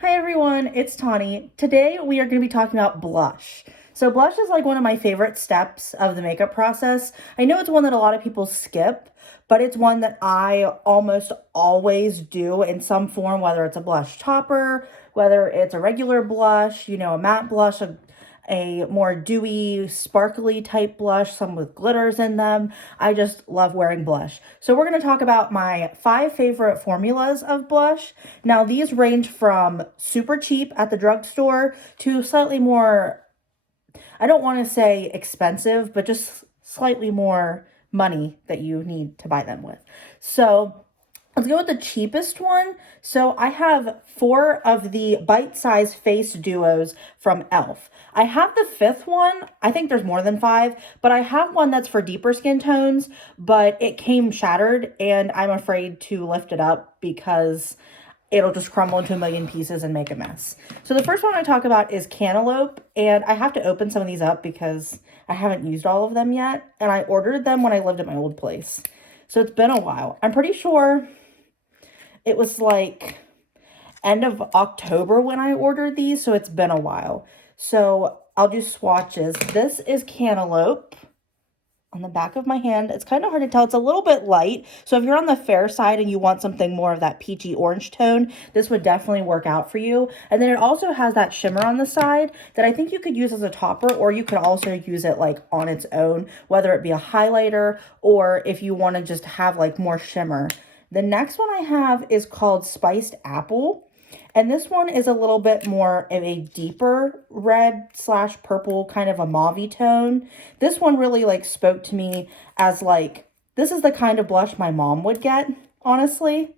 Hi everyone, it's Tawny. Today we are going to be talking about blush. So blush is like one of my favorite steps of the makeup process. I know it's one that a lot of people skip, but it's one that I almost always do in some form, whether it's a blush topper, whether it's a regular blush, a matte blush, a more dewy, sparkly type blush, some with glitters in them. I just love wearing blush. So we're going to talk about my 5 favorite formulas of blush. Now these range from super cheap at the drugstore to slightly more, I don't want to say expensive, but just slightly more money that you need to buy them with. So let's go with the cheapest one. So I have 4 of the bite-sized face duos from e.l.f. I have the 5th one. I think there's more than 5, but I have one that's for deeper skin tones, but it came shattered and I'm afraid to lift it up because it'll just crumble into a million pieces and make a mess. So the first one I talk about is Cantaloupe, and I have to open some of these up because I haven't used all of them yet, and I ordered them when I lived at my old place. So it's been a while. I'm pretty sure it was like end of October when I ordered these, so it's been a while. So I'll do swatches. This is Cantaloupe on the back of my hand. It's kind of hard to tell. It's a little bit light. So if you're on the fair side and you want something more of that peachy orange tone, this would definitely work out for you. And then it also has that shimmer on the side that I think you could use as a topper, or you could also use it like on its own, whether it be a highlighter or if you want to just have like more shimmer. The next one I have is called Spiced Apple. And this one is a little bit more of a deeper red slash purple, kind of a mauve tone. This one really like spoke to me as like, this is the kind of blush my mom would get, honestly.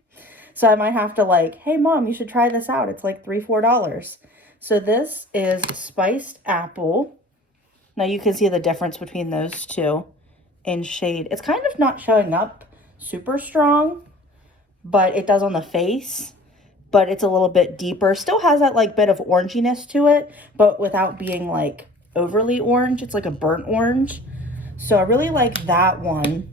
So I might have to like, hey mom, you should try this out. It's like $3, $4. So this is Spiced Apple. Now you can see the difference between those two in shade. It's kind of not showing up super strong, but it does on the face. But it's a little bit deeper. Still has that like bit of oranginess to it, but without being like overly orange. It's like a burnt orange. So I really like that one.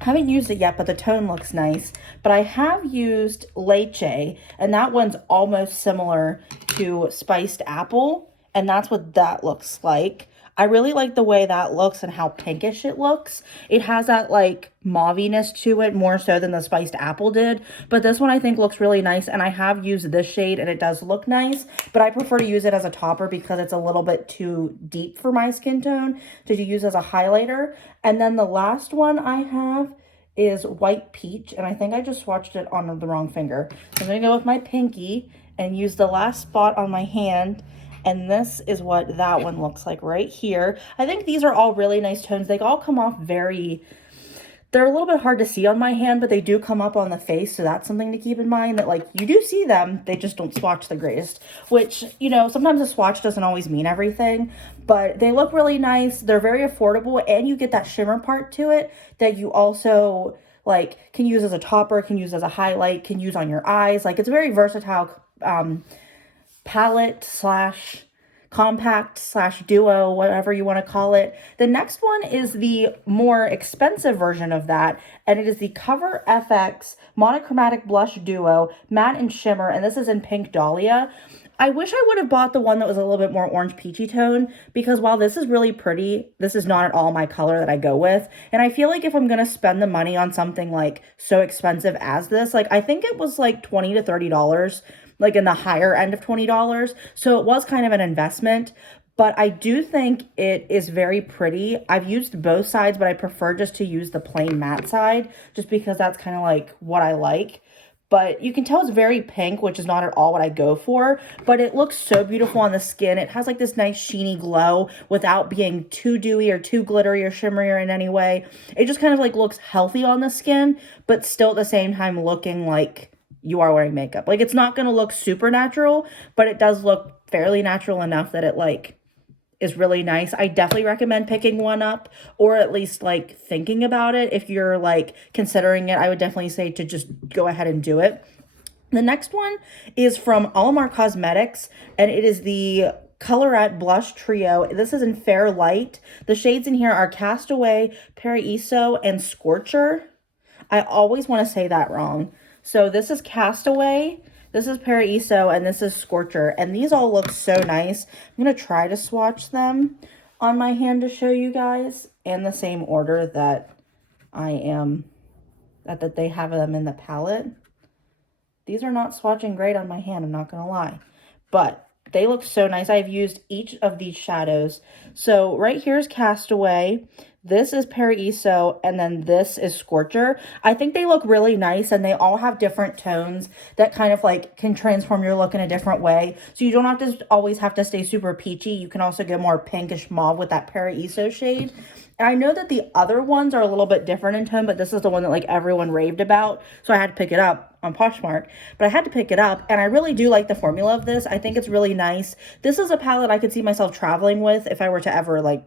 I haven't used it yet, but the tone looks nice. But I have used Leche, and that one's almost similar to Spiced Apple, and that's what that looks like. I really like the way that looks and how pinkish it looks. It has that like mauviness to it more so than the Spiced Apple did. But this one I think looks really nice, and I have used this shade and it does look nice. But I prefer to use it as a topper because it's a little bit too deep for my skin tone to use as a highlighter. And then the last one I have is White Peach, and I think I just swatched it on the wrong finger. So I'm going to go with my pinky and use the last spot on my hand. And this is what that one looks like right here. I think these are all really nice tones. They all come off they're a little bit hard to see on my hand, but they do come up on the face. So that's something to keep in mind, that like you do see them, they just don't swatch the greatest, which, sometimes a swatch doesn't always mean everything, but they look really nice. They're very affordable, and you get that shimmer part to it that you also like can use as a topper, can use as a highlight, can use on your eyes. Like it's a very versatile palette slash compact slash duo, whatever you want to call it. The next one is the more expensive version of that, and it is the Cover FX Monochromatic Blush Duo Matte and Shimmer, and this is in Pink Dahlia. I wish I would have bought the one that was a little bit more orange peachy tone, because while this is really pretty, this is not at all my color that I go with. And I feel like if I'm going to spend the money on something like so expensive as this, like I think it was like $20 to $30, like in the higher end of $20. So it was kind of an investment, but I do think it is very pretty. I've used both sides, but I prefer just to use the plain matte side just because that's kind of like what I like. But you can tell it's very pink, which is not at all what I go for, but it looks so beautiful on the skin. It has like this nice sheeny glow without being too dewy or too glittery or shimmery or in any way. It just kind of like looks healthy on the skin, but still at the same time looking like you are wearing makeup. Like it's not going to look super natural, but it does look fairly natural enough that it like is really nice. I definitely recommend picking one up, or at least like thinking about it. If you're like considering it, I would definitely say to just go ahead and do it. The next one is from Alamar Cosmetics, and it is the Colorette Blush Trio. This is in Fair Light. The shades in here are Castaway, Paraiso, and Scorcher. I always want to say that wrong. So this is Castaway, This is Paraiso, and this is Scorcher. And these all look so nice. I'm going to try to swatch them on my hand to show you guys in the same order that that they have them in the palette. These are not swatching great on my hand, I'm not going to lie. But they look so nice. I've used each of these shadows. So right here is Castaway. This is Paraiso, and then this is Scorcher. I think they look really nice, and they all have different tones that kind of like can transform your look in a different way. So you don't have to always have to stay super peachy. You can also go more pinkish mauve with that Paraiso shade. And I know that the other ones are a little bit different in tone, but this is the one that like everyone raved about. So I had to pick it up on Poshmark, but I had to pick it up, and I really do like the formula of this. I think it's really nice. This is a palette I could see myself traveling with if I were to ever like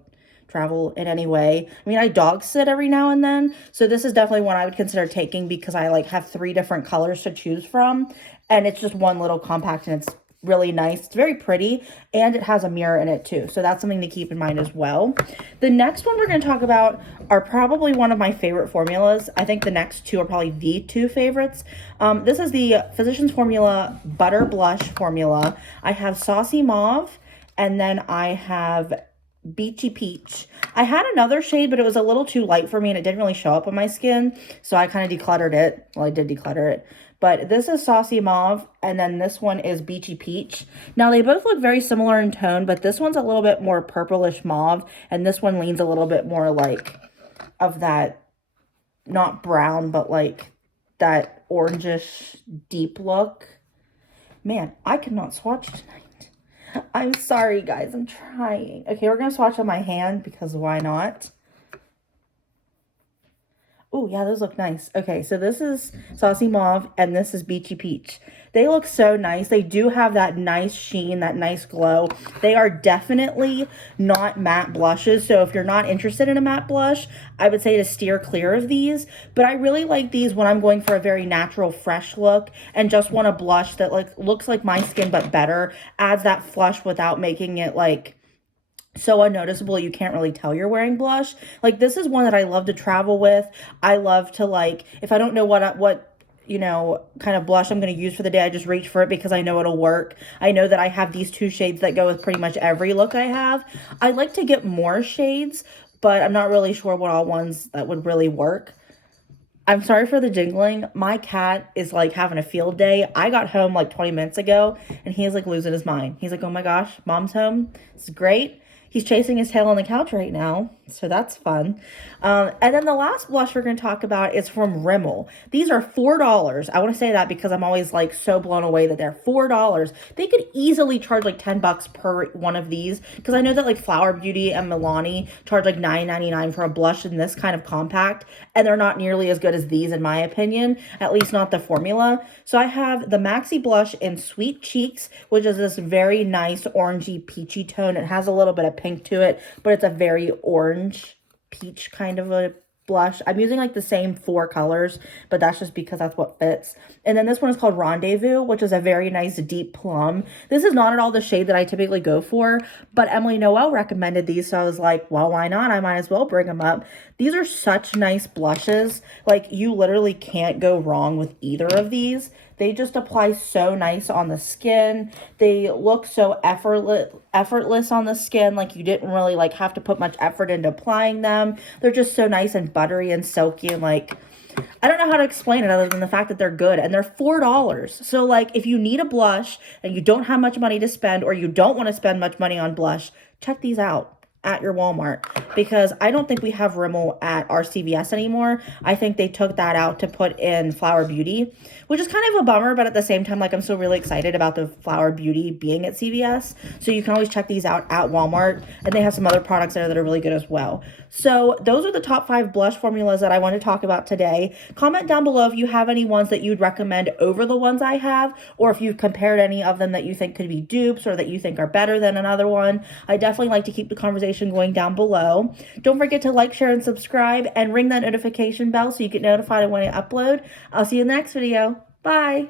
travel in any way. I mean, I dog sit every now and then, so this is definitely one I would consider taking because I like have 3 different colors to choose from, and it's just one little compact, and it's really nice. It's very pretty, and it has a mirror in it too, so that's something to keep in mind as well. The next one we're going to talk about are probably one of my favorite formulas. I think the next 2 are probably the 2 favorites. This is the Physicians Formula Butter Blush formula. I have Saucy Mauve, and then I have Beachy Peach. I had another shade, but it was a little too light for me, and it didn't really show up on my skin, so I kind of decluttered it. Well, I did declutter it. But this is Saucy Mauve, and then this one is Beachy Peach. Now, they both look very similar in tone, but this one's a little bit more purplish mauve, and this one leans a little bit more like of that, not brown, but like that orangish deep look. Man, I cannot swatch tonight. I'm sorry, guys. I'm trying. Okay, we're going to swatch on my hand because why not? Oh, yeah, those look nice. Okay, so this is Saucy Mauve, and this is Beachy Peach. They look so nice. They do have that nice sheen, that nice glow. They are definitely not matte blushes, so if you're not interested in a matte blush, I would say to steer clear of these. But I really like these when I'm going for a very natural, fresh look and just want a blush that like looks like my skin but better, adds that flush without making it like so unnoticeable you can't really tell you're wearing blush. Like, this is one that I love to travel with. I love to, like, if I don't know what you know, kind of blush I'm going to use for the day, I just reach for it because I know it'll work. I know that I have these 2 shades that go with pretty much every look I have. I'd like to get more shades, but I'm not really sure what all ones that would really work. I'm sorry for the jingling. My cat is like having a field day. I got home like 20 minutes ago, and he is like losing his mind. He's like, oh my gosh, mom's home. It's great. He's chasing his tail on the couch right now, so that's fun. And then the last blush we're going to talk about is from Rimmel. These are $4. I want to say that because I'm always like so blown away that they're $4. They could easily charge like $10 per one of these, because I know that like Flower Beauty and Milani charge like $9.99 for a blush in this kind of compact, and they're not nearly as good as these in my opinion, at least not the formula. So I have the Maxi Blush in Sweet Cheeks, which is this very nice orangey peachy tone. It has a little bit of pink to it, but it's a very orange peach kind of a blush. I'm using like the same 4 colors, but that's just because that's what fits. And then this one is called Rendezvous, which is a very nice deep plum. This is not at all the shade that I typically go for, but Emily Noel recommended these, so I was like, well, why not? I might as well bring them up. These are such nice blushes. Like, you literally can't go wrong with either of these. They just apply so nice on the skin. They look so effortless on the skin. Like, you didn't really like have to put much effort into applying them. They're just so nice and buttery and silky, and like, I don't know how to explain it other than the fact that they're good, and they're $4. So like, if you need a blush and you don't have much money to spend, or you don't want to spend much money on blush, check these out at your Walmart, because I don't think we have Rimmel at our CVS anymore. I think they took that out to put in Flower Beauty, which is kind of a bummer, but at the same time, like, I'm still really excited about the Flower Beauty being at CVS. So you can always check these out at Walmart, and they have some other products there that are really good as well. So those are the top 5 blush formulas that I want to talk about today. Comment down below if you have any ones that you'd recommend over the ones I have, or if you've compared any of them that you think could be dupes or that you think are better than another one. I definitely like to keep the conversation going down below. Don't forget to like, share, and subscribe, and ring that notification bell so you get notified when I upload. I'll see you in the next video. Bye!